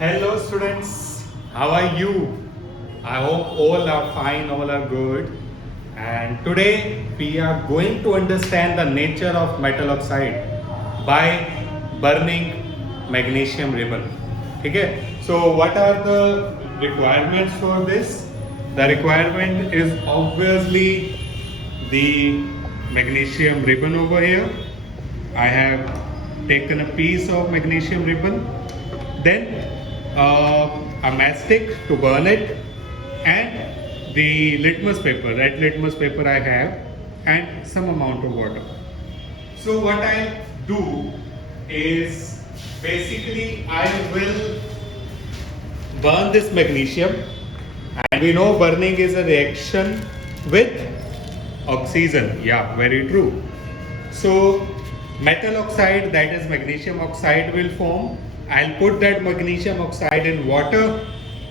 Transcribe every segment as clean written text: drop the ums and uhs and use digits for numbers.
Hello students, how are you? I hope all are fine, all are good. And today we are going to understand the nature of metal oxide by burning magnesium ribbon. Okay, so what are the requirements for this? The requirement is obviously the magnesium ribbon over here. I have taken a piece of magnesium ribbon, then a mastic to burn it, and the litmus paper, red litmus paper I have, and some amount of water. So what I do is basically I will burn this magnesium, and we know burning is a reaction with oxygen. Yeah, very true. So metal oxide, that is magnesium oxide, will form. I'll put that magnesium oxide in water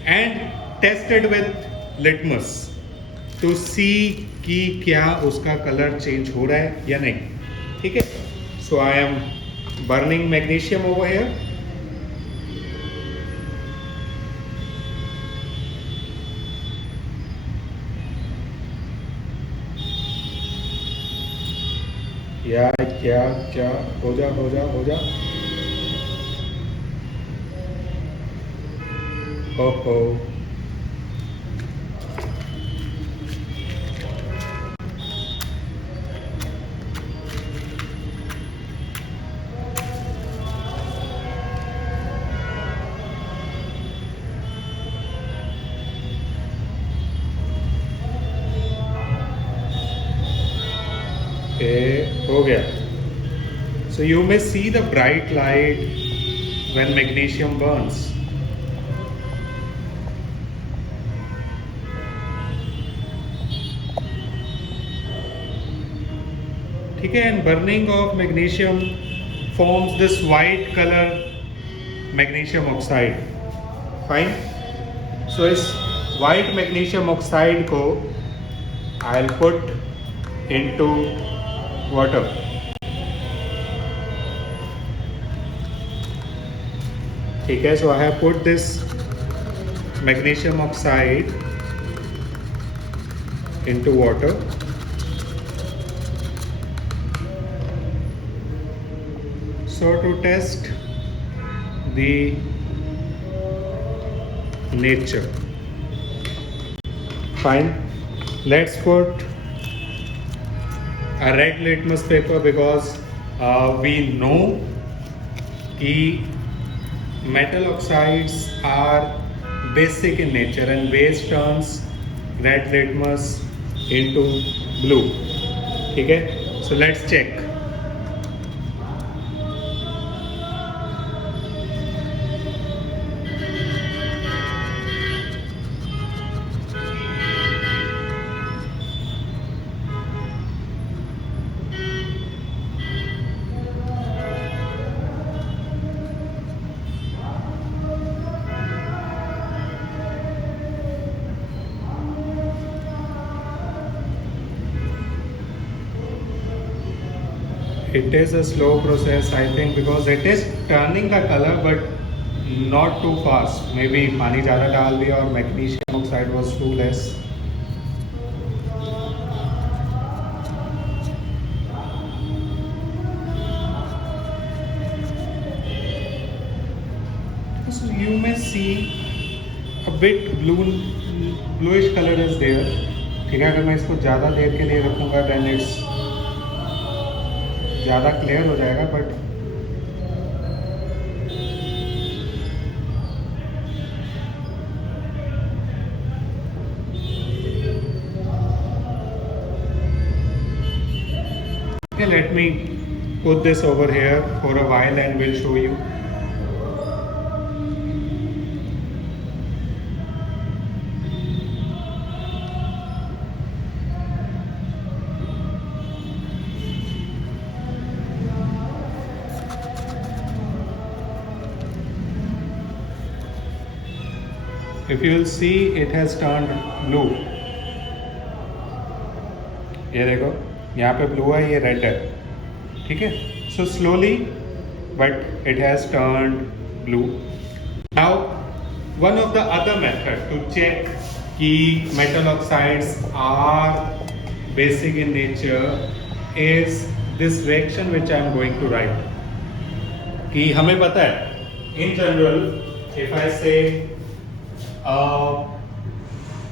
and test it with litmus to see कि क्या उसका colour change हो रहा है या नहीं. ठीक है. So I am burning magnesium over here. या क्या क्या हो जा ओहो. हो गया. So you may see the bright light when magnesium burns. ठीक है. And burning of magnesium forms this white color magnesium oxide. Fine. So इस white magnesium oxide को I'll put into water. ठीक है. So I have put this magnesium oxide into water. So to test the nature. Fine. Let's put a red litmus paper because we know that metal oxides are basic in nature and base turns red litmus into blue. Okay, so let's check. It is a slow process, I think, because it is turning the color but not too fast. Maybe पानी ज़्यादा डाल दिया और magnesium oxide was too less. So you may see a bit bluish color is there. ठीक है. अगर मैं इसको ज़्यादा देर के लिए रखूँगा then it's ज़्यादा क्लियर हो जाएगा. But let me put this over here for a while and we'll show you. If you will see, it has turned blue. ये देखो, यहाँ पे blue है, ये red है. ठीक है. So slowly, but it has turned blue. Now, one of the other method to check कि metal oxides are basic in nature is this reaction which I am going to write. कि हमें पता है in general if I say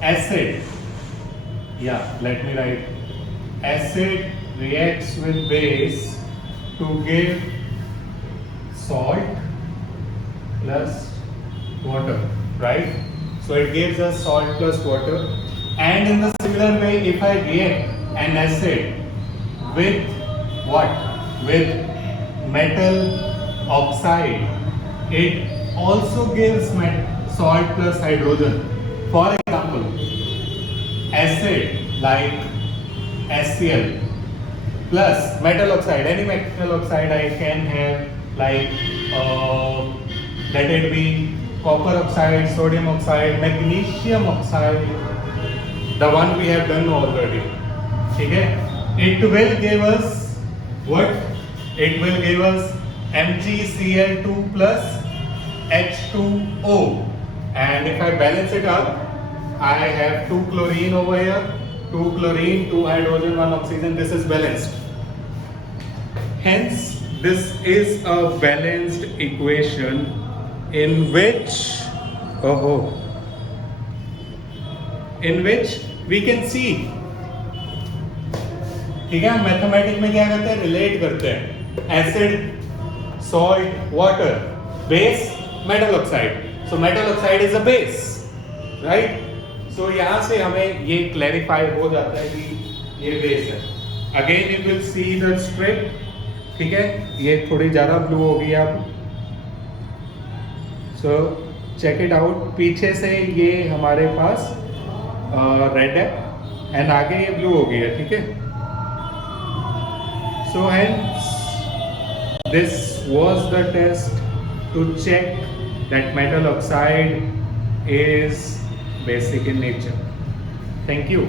acid, yeah, let me write acid reacts with base to give salt plus water, right? So it gives us salt plus water. And in the similar way, if I react an acid with what? With metal oxide, it also gives salt plus hydrogen. For example, acid like HCl plus metal oxide, any metal oxide I can have like let it be copper oxide, sodium oxide, magnesium oxide, the one we have done already. Okay? It will give us what? It will give us MgCl2 plus H2O. And if I balance it up, I have 2 chlorine over here, 2 chlorine, 2 hydrogen, 1 oxygen. This is balanced. Hence, this is a balanced equation in which we can see. ठीक है, हम mathematics में क्या करते हैं, relate करते हैं acid, salt, water, base, metal oxide. So metal oxide is a base, right? So यहाँ से हमें ये क्लैरिफाई हो जाता है कि ये बेस है. Again you will see the strip. ठीक है, ये थोड़ी ज़्यादा ब्लू होगी अब. So check it out. पीछे से ये हमारे पास रेड है एंड आगे ये ब्लू हो गई है. ठीक है, सो hence this was the test to check that metal oxide is basic in nature. Thank you.